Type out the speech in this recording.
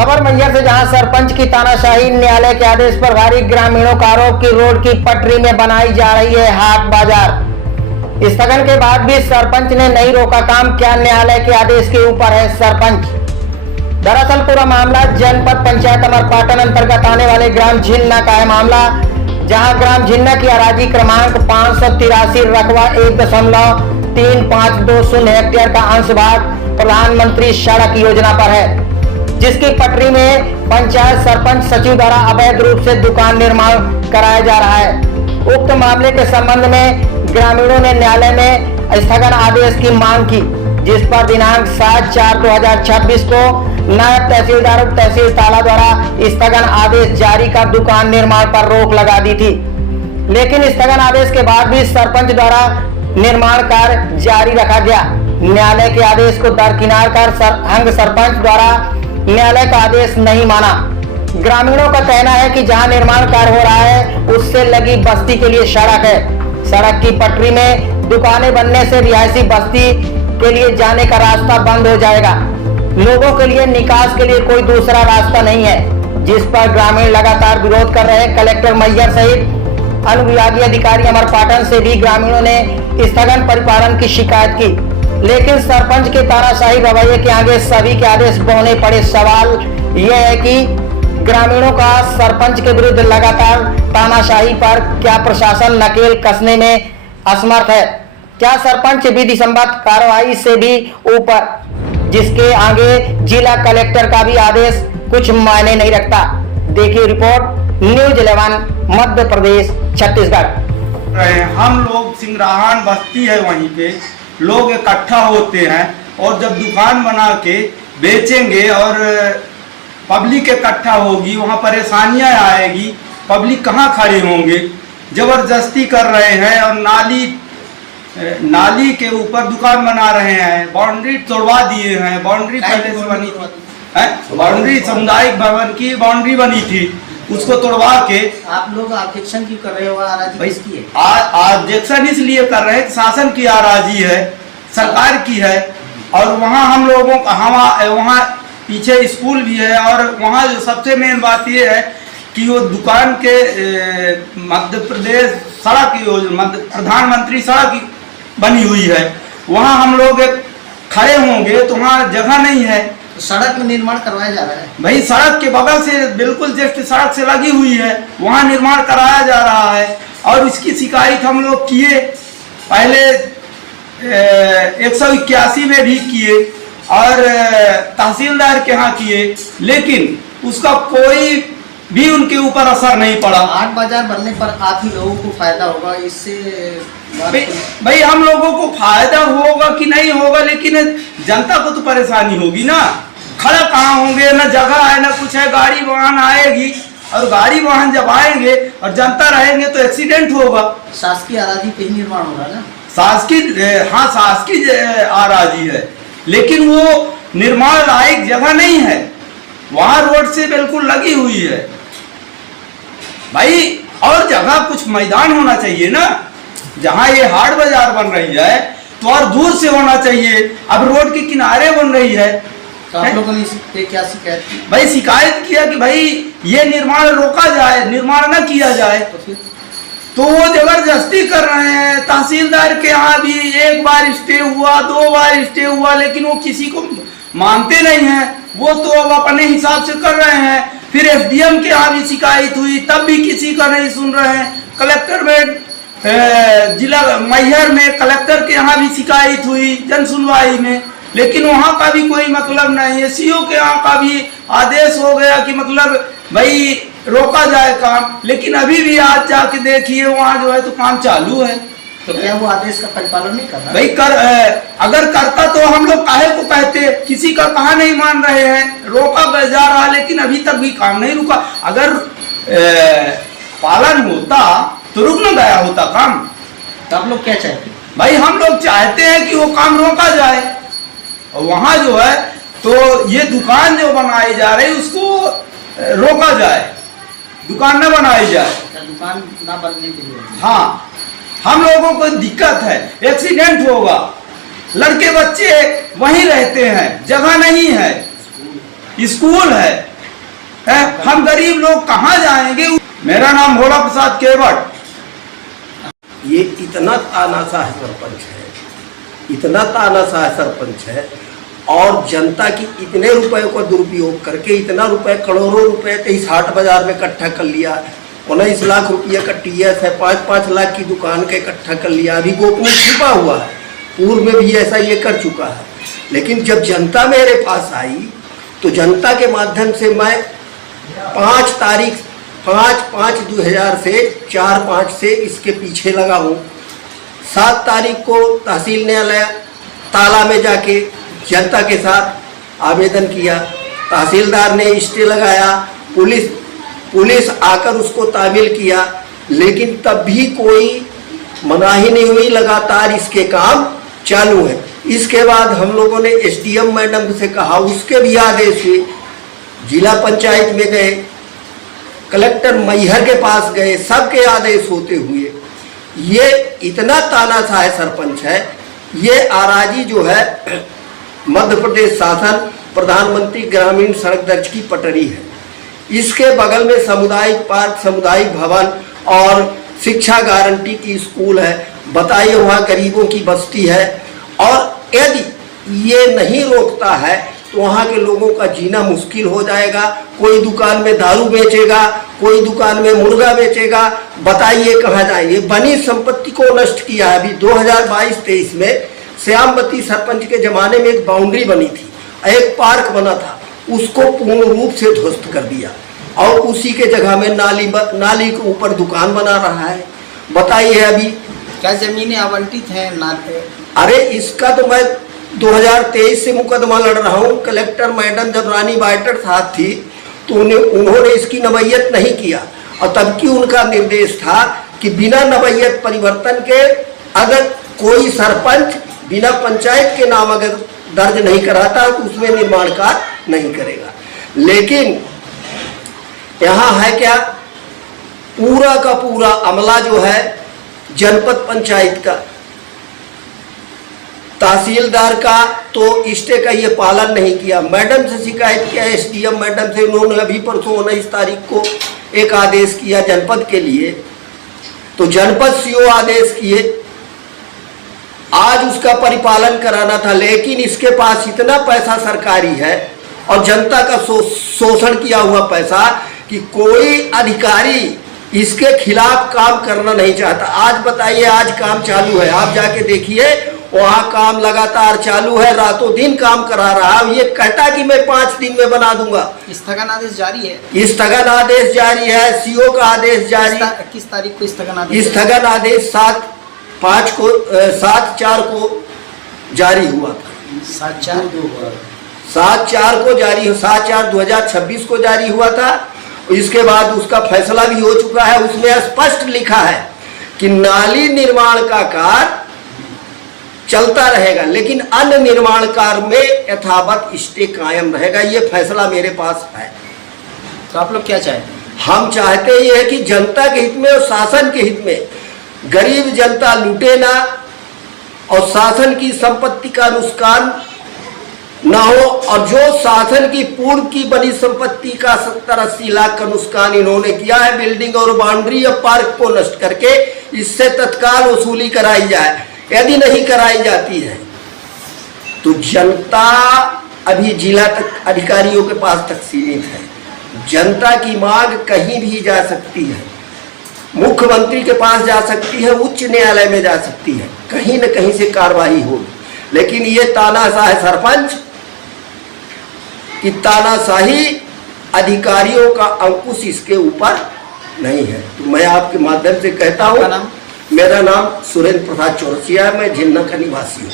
खबर मैहर से, जहां सरपंच की तानाशाही, न्यायालय के आदेश पर भारी ग्रामीणों का आरोप की रोड की पटरी में बनाई जा रही है हाट बाजार। स्थगन के बाद भी सरपंच ने नहीं रोका काम, क्या न्यायालय के आदेश के ऊपर है सरपंच? दरअसल पूरा मामला जनपद पंचायत अमरपाटन अंतर्गत आने वाले ग्राम झिन्ना का है मामला, जहां ग्राम झिन्ना की अराजी क्रमांक 583 रकबा 1.3520 हेक्टेयर का अंशभाग प्रधानमंत्री सड़क योजना पर है, जिसकी पटरी में पंचायत सरपंच सचिव द्वारा अवैध रूप से दुकान निर्माण कराया जा रहा है। उक्त मामले के संबंध में ग्रामीणों ने न्यायालय में स्थगन आदेश की मांग की, जिस पर दिनांक 7/4/2026 को नायब तहसीलदार उप तहसील ताला द्वारा स्थगन आदेश जारी कर दुकान निर्माण पर रोक लगा दी थी। लेकिन स्थगन आदेश के बाद भी सरपंच द्वारा निर्माण कार्य जारी रखा गया। न्यायालय के आदेश को दरकिनार कर सरपंच द्वारा न्यायालय का आदेश नहीं माना। ग्रामीणों का कहना है कि जहां निर्माण कार्य हो रहा है उससे लगी बस्ती के लिए सड़क है। सड़क की पटरी में दुकानें बनने से रिहायशी बस्ती के लिए जाने का रास्ता बंद हो जाएगा। लोगों के लिए निकास के लिए कोई दूसरा रास्ता नहीं है, जिस पर ग्रामीण लगातार विरोध कर रहे हैं। कलेक्टर मैहर सहित अनुविभागीय अधिकारी अमरपाटन से भी ग्रामीणों ने स्थगन परिपालन की शिकायत की, लेकिन सरपंच के तानाशाही रवैये के आगे सभी के आदेश बौने पड़े। सवाल यह है कि ग्रामीणों का सरपंच के विरुद्ध लगातार तानाशाही पर क्या प्रशासन नकेल कसने में असमर्थ है? क्या सरपंच विधिसम्मत कार्रवाई से भी ऊपर, जिसके आगे जिला कलेक्टर का भी आदेश कुछ मायने नहीं रखता? देखिए रिपोर्ट न्यूज 11 मध्य प्रदेश छत्तीसगढ़। हम लोग सिंगराहन बस्ती है, वहीं पे लोग इकट्ठा होते हैं और जब दुकान बना के बेचेंगे और पब्लिक इकट्ठा होगी, वहाँ परेशानियाँ आएगी। पब्लिक कहाँ खड़े होंगे? जबरदस्ती कर रहे हैं और नाली के ऊपर दुकान बना रहे हैं। बाउंड्री तोड़वा दिए हैं। बाउंड्री पहले से बनी थी, बाउंड्री सामुदायिक भवन की बाउंड्री बनी थी, उसको तोड़वा के आप लोग ऑब्जेक्शन क्यों कर रहे हो? ऑब्जेक्शन इसलिए कर रहे हैं कि शासन की आराजी है, सरकार की है। और वहाँ हम लोगों का वहाँ पीछे स्कूल भी है और वहाँ जो सबसे मेन बात ये है कि वो दुकान के मध्य प्रदेश सड़क योजना, प्रधानमंत्री सड़क बनी हुई है, वहाँ हम लोग खड़े होंगे तो वहाँ जगह नहीं है। सड़क में निर्माण करवाया जा रहा है भाई, सड़क के बगल से बिल्कुल जस्ट सड़क से लगी हुई है, वहाँ निर्माण कराया जा रहा है। और इसकी शिकायत हम लोग किए, पहले 181 में भी किए और तहसीलदार के यहाँ किए, लेकिन उसका कोई भी उनके ऊपर असर नहीं पड़ा। हाट बाजार बनने पर आप ही लोगों को फायदा होगा इससे? भाई हम लोगों को फायदा होगा कि नहीं होगा, लेकिन जनता को तो परेशानी होगी ना। खड़ा कहाँ होंगे, ना जगह है ना कुछ है। गाड़ी वाहन आएगी और गाड़ी वाहन जब आएंगे और जनता रहेंगे तो एक्सीडेंट होगा। शासकीय आराजी पे ही निर्माण होगा ना? शासकीय आराजी है, लेकिन वो निर्माण लायक जगह नहीं है। वहां रोड से बिल्कुल लगी हुई है भाई। और जगह कुछ मैदान होना चाहिए ना, जहां ये हाट बाजार बन रही है तो और दूर से होना चाहिए। अब रोड के किनारे बन रही है। तो आप लोगों ने इस पे क्या शिकायत की? भाई शिकायत किया कि भाई ये निर्माण रोका जाए, निर्माण न किया जाए। तो वो जबरदस्ती कर रहे हैं। तहसीलदार के यहाँ भी एक बार स्टे हुआ, 2 बार स्टे हुआ, लेकिन वो किसी को मानते नहीं है। वो तो अब अपने हिसाब से कर रहे हैं। फिर एसडीएम के यहाँ भी शिकायत हुई, तब भी किसी का नहीं सुन रहे हैं। कलेक्टर में जिला मैहर में कलेक्टर के यहाँ भी शिकायत हुई जन सुनवाई में, लेकिन वहाँ का भी कोई मतलब नहीं है। सीओ के यहाँ का भी आदेश हो गया कि मतलब भाई रोका जाए काम, लेकिन अभी भी आज जाके देखिए वहाँ जो है तो काम चालू है। तो क्या वो आदेश का परिपालन नहीं कर रहा? भाई अगर करता तो हम लोग काहे को कहते? किसी का कहा नहीं मान रहे हैं। रोका जा रहा, लेकिन अभी तक भी काम नहीं रुका। अगर पालन होता तो रुक न गया होता काम। तो आप लोग क्या चाहते? भाई हम लोग चाहते हैं कि वो काम रोका जाए और वहाँ जो है तो ये दुकान जो बनाई जा रही उसको रोका जाए, दुकान न बनाई जाए। दुकान ना बनने के लिए? हाँ, हम लोगों को दिक्कत है, एक्सीडेंट होगा। लड़के बच्चे वहीं रहते हैं, जगह नहीं है, स्कूल है। है? हम गरीब लोग कहाँ जाएंगे? मेरा नाम भोला प्रसाद केवट। ये इतना तानाशाह सरपंच है, इतना तानाशाह सरपंच है, और जनता की इतने रुपए का दुरुपयोग करके इतना रुपए, करोड़ों रुपए तो इस हाट बाजार में इकट्ठा कर लिया। 19 लाख रुपया का टीएस है, 5-5 लाख की दुकान का इकट्ठा कर लिया। अभी गोपनीय छुपा हुआ है, पूर्व में भी ऐसा ये कर चुका है। लेकिन जब जनता मेरे पास आई तो जनता के माध्यम से मैं 5/5/2000 से 4/5 से इसके पीछे लगा हूँ। 7 तारीख को तहसील न्यायालय ताला में जाके जनता के साथ आवेदन किया, तहसीलदार ने स्टे लगाया, पुलिस आकर उसको तामील किया, लेकिन तब भी कोई मनाही नहीं हुई। लगातार इसके काम चालू है। इसके बाद हम लोगों ने एसडीएम मैडम से कहा, उसके भी आदेश हुए, जिला पंचायत में गए, कलेक्टर मैहर के पास गए, सबके आदेश होते हुए ये इतना तानाशाह सरपंच है। ये आराजी जो है मध्य प्रदेश शासन प्रधानमंत्री ग्रामीण सड़क दर्ज की पटरी है। इसके बगल में सामुदायिक पार्क, सामुदायिक भवन और शिक्षा गारंटी की स्कूल है। बताइए, वहाँ गरीबों की बस्ती है, और यदि ये नहीं रोकता है तो वहाँ के लोगों का जीना मुश्किल हो जाएगा। कोई दुकान में दारू बेचेगा, कोई दुकान में मुर्गा बेचेगा, बताइए कहाँ जाएंगे। बनी संपत्ति को नष्ट किया है। अभी 2022-23 में श्यामवती सरपंच के जमाने में एक बाउंड्री बनी थी, एक पार्क बना था, उसको पूर्ण रूप से ध्वस्त कर दिया, और उसी के जगह में नाली के ऊपर दुकान बना रहा है। बताइए, अभी क्या जमीनें आवंटित हैं नाते? अरे इसका तो मैं 2023 से मुकदमा लड़ रहा हूँ। कलेक्टर मैडम जब रानी बाइटर साहब थी तो उन्होंने इसकी नवैयत नहीं किया, और तब की उनका निर्देश था कि बिना नवैयत परिवर्तन के अगर कोई सरपंच बिना पंचायत के नाम अगर दर्ज नहीं कराता तो उसमें निर्माण कार्य नहीं करेगा। लेकिन यहाँ है क्या, पूरा का पूरा अमला जो है जनपद पंचायत का, तहसीलदार का तो स्टे का ये पालन नहीं किया। मैडम से शिकायत किया, एसडीएम मैडम से, उन्होंने अभी परसों 19 तारीख को एक आदेश किया जनपद के लिए, तो जनपद सीओ आदेश किए, आज उसका परिपालन कराना था। लेकिन इसके पास इतना पैसा सरकारी है और जनता का शोषण किया हुआ पैसा कि कोई अधिकारी इसके खिलाफ काम करना नहीं चाहता। आज बताइए, आज काम चालू है, आप जाके देखिए, वहाँ काम लगातार चालू है, रातों दिन काम करा रहा है। ये कहता कि मैं 5 दिन में बना दूंगा। स्थगन आदेश जारी है? स्थगन आदेश जारी है, सीओ का आदेश जारी। किस तारीख को स्थगन आदेश? स्थगन आदेश 7/4 को जारी हुआ था। 7/4 को जारी, 7/4/2026 को जारी हुआ था। इसके बाद उसका फैसला भी हो चुका है। उसमें स्पष्ट लिखा है कि नाली निर्माण का कार्य चलता रहेगा, लेकिन अन्य निर्माण कार्य में यथावत स्टे कायम रहेगा। ये फैसला मेरे पास है। तो आप लोग क्या चाहते हैं? हम चाहते ये है कि जनता के हित में और शासन के हित में गरीब जनता लूटे ना, और शासन की संपत्ति का नुकसान ना हो। और जो शासन की पूर्व की बनी संपत्ति का 70-80 लाख का नुकसान इन्होंने किया है बिल्डिंग और बाउंड्री या पार्क को नष्ट करके, इससे तत्काल वसूली कराई जाए। यदि नहीं कराई जाती है तो जनता अभी जिला तक अधिकारियों के पास तक सीमित है। जनता की मांग कहीं भी जा सकती है, मुख्यमंत्री के पास जा सकती है, उच्च न्यायालय में जा सकती है, कहीं न कहीं से कार्रवाई होगी। लेकिन ये तानाशाह सरपंच कि तानाशाही अधिकारियों का अंकुश इसके ऊपर नहीं है। तो मैं आपके माध्यम से कहता हूँ, मेरा नाम सुरेंद्र प्रसाद चौरसिया है, मैं झिन्ना का निवासी हूँ।